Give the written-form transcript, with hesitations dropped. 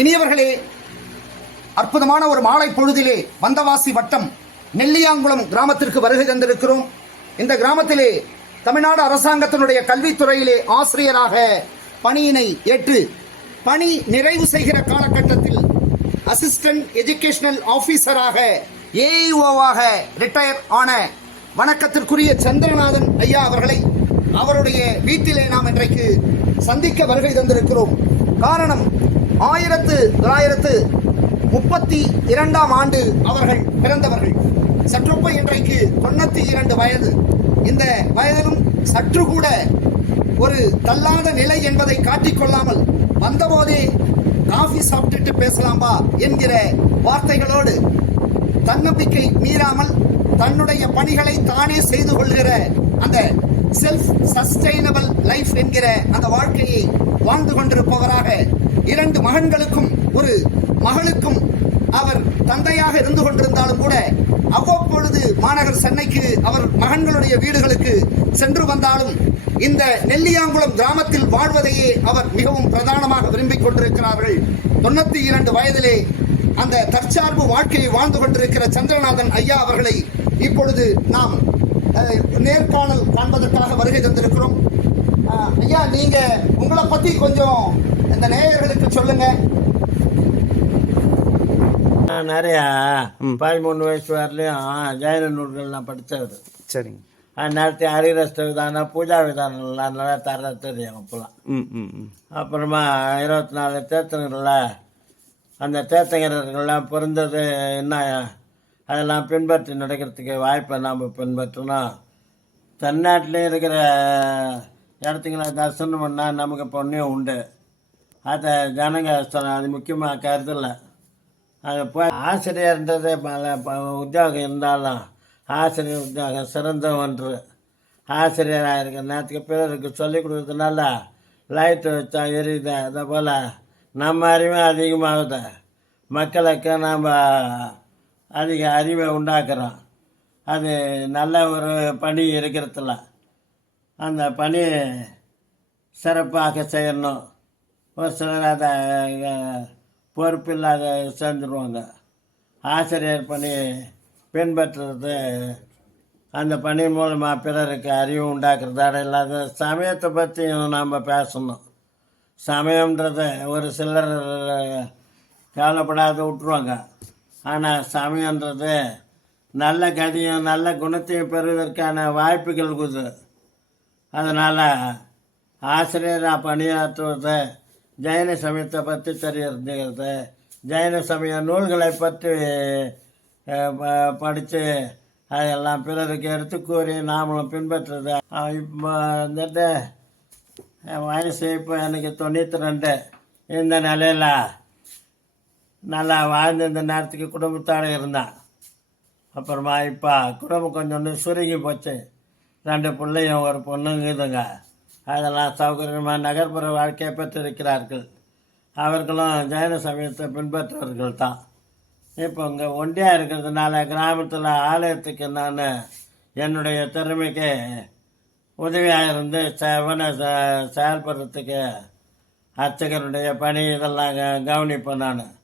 இனியவர்களே, அற்புதமான ஒரு மாலை பொழுதிலே வந்தவாசி வட்டம் நெல்லியாங்குளம் கிராமத்திற்கு வருகை தந்திருக்கிறோம். இந்த கிராமத்திலே தமிழ்நாடு அரசாங்கத்தினுடைய கல்வித்துறையிலே ஆசிரியராக பணியினை ஏற்று பணி நிறைவு செய்கிற காலகட்டத்தில் அசிஸ்டன்ட் எஜுகேஷனல் ஆபீசராக ஏஇஓவாக ரிட்டையர் ஆன வணக்கத்திற்குரிய சந்திரநாதன் ஐயா அவர்களை அவருடைய வீட்டிலே நாம் இன்றைக்கு சந்திக்க வருகை தந்திருக்கிறோம். காரணம், 1932 ஆண்டு அவர்கள் பிறந்தவர்கள். சற்றொப்ப இன்றைக்கு 92 வயது. இந்த வயதிலும் சற்று கூட ஒரு தள்ளாத நிலை என்பதை காட்டிக்கொள்ளாமல் வந்தபோதே காஃபி சாப்பிட்டுட்டு பேசலாமா என்கிற வார்த்தைகளோடு தன்னம்பிக்கை மீறாமல் தன்னுடைய பணிகளை தானே செய்து கொள்கிற அந்த செல்ஃப் சஸ்டைனபிள் லைஃப் என்கிற அந்த வாழ்க்கையை வாழ்ந்து கொண்டிருப்பவராக 2 மகன்களுக்கும் ஒரு மகளுக்கும் அவர் தந்தையாக இருந்து கொண்டிருந்தாலும் கூட அவ்வப்பொழுது மாநகர் சென்னைக்கு அவர் மகன்களுடைய வீடுகளுக்கு சென்று வந்தாலும் இந்த நெல்லியாங்குளம் கிராமத்தில் வாழ்வதையே அவர் மிகவும் பிரதானமாக விரும்பிக் கொண்டிருக்கிறார்கள். 92 வயதிலே அந்த தற்சார்பு வாழ்க்கையை வாழ்ந்து கொண்டிருக்கிற சந்திரநாதன் ஐயா அவர்களை இப்பொழுது நாம் நேர்காணல் காண்பதற்காக வருகை தந்திருக்கிறோம். ஐயா, நீங்க உங்களை பத்தி கொஞ்சம் இந்த நேயர்களுக்கு சொல்லுங்க. நிறையா 13 வயசு வரலையும் ஜெயன நூல்கள்லாம் படித்தது. சரிங்க. நேரத்தை ஹரிரஷ்ட விதானம், பூஜா விதானம்லாம் நல்லா தர தெரியும் அப்போலாம். அப்புறமா 24 தேத்தங்கரில் அந்த தேத்தங்கரெல்லாம் பிறந்தது என்ன அதெல்லாம் பின்பற்றி நடக்கிறதுக்கு வாய்ப்பை நாம் பின்பற்றணும். தென்னாட்டிலையும் இருக்கிற இடத்துங்களை தரிசனம் பண்ணால் நமக்கு புண்ணியம் உண்டு. அதை ஜனங்க அது முக்கியமாக கருதில்லை. அது போய் ஆசிரியர்ன்றது உத்தியோகம் இருந்தாலும் ஆசிரியர் உத்தியோகம் சிறந்த ஒன்று. ஆசிரியராக இருக்கிற நேரத்துக்கு பிறருக்கு சொல்லிக் கொடுக்கறதுனால லைட்டு வச்சா எரியுது. அதை போல் நம்ம அறிவை அதிகமாகுது. மக்களுக்கு நாம் அதிக அறிவை உண்டாக்குறோம். அது நல்ல ஒரு பணி இருக்கிறதில்ல. அந்த பணி சிறப்பாக செய்யணும். ஒரு சிலர் அதை பொறுப்பில்லாத சேர்ந்துருவாங்க. ஆசிரியர் பணி பின்பற்றுறது அந்த பணி மூலமாக பிறருக்கு அறிவு உண்டாக்குறதோட இல்லாத சமயத்தை பற்றியும் நாம் பேசணும். சமயம்ன்றது ஒரு சிலர் கவலைப்படாத விட்டுருவாங்க. ஆனால் சமயன்றது நல்ல கதியும் நல்ல குணத்தையும் பெறுவதற்கான வாய்ப்புகள் இருக்குது. அதனால் ஆசிரியராக பணியாற்றுவது, ஜைன சமயத்தை பற்றி தெரிஞ்சுக்கிறது, ஜைன சமய நூல்களை பற்றி படித்து அதெல்லாம் பிறருக்கு எடுத்து கூறி நாமளும் பின்பற்றுறது. இப்போ வந்துட்டு வயசு இப்போ எனக்கு 92. இந்த நிலையில் நல்லா வாழ்ந்த இந்த நேரத்துக்கு குடும்பத்தோடு இருந்தேன். அப்புறமா இப்போ குடும்பம் கொஞ்சம் சுருங்கி போச்சு. 2 பிள்ளையும் ஒரு பொண்ணுங்குதுங்க. அதெல்லாம் சௌகரியமாக நகர்ப்புற வாழ்க்கையை பெற்றிருக்கிறார்கள். அவர்களும் ஜைன சமயத்தை பின்பற்றுவர்கள் தான். இப்போ இங்கே ஒண்டியாக இருக்கிறதுனால கிராமத்தில் ஆலயத்துக்கு நான் என்னுடைய திறமைக்கு உதவியாக இருந்து செயல்படுறதுக்கு அர்ச்சகருடைய பணி இதெல்லாம் கவனிப்பேன். நான்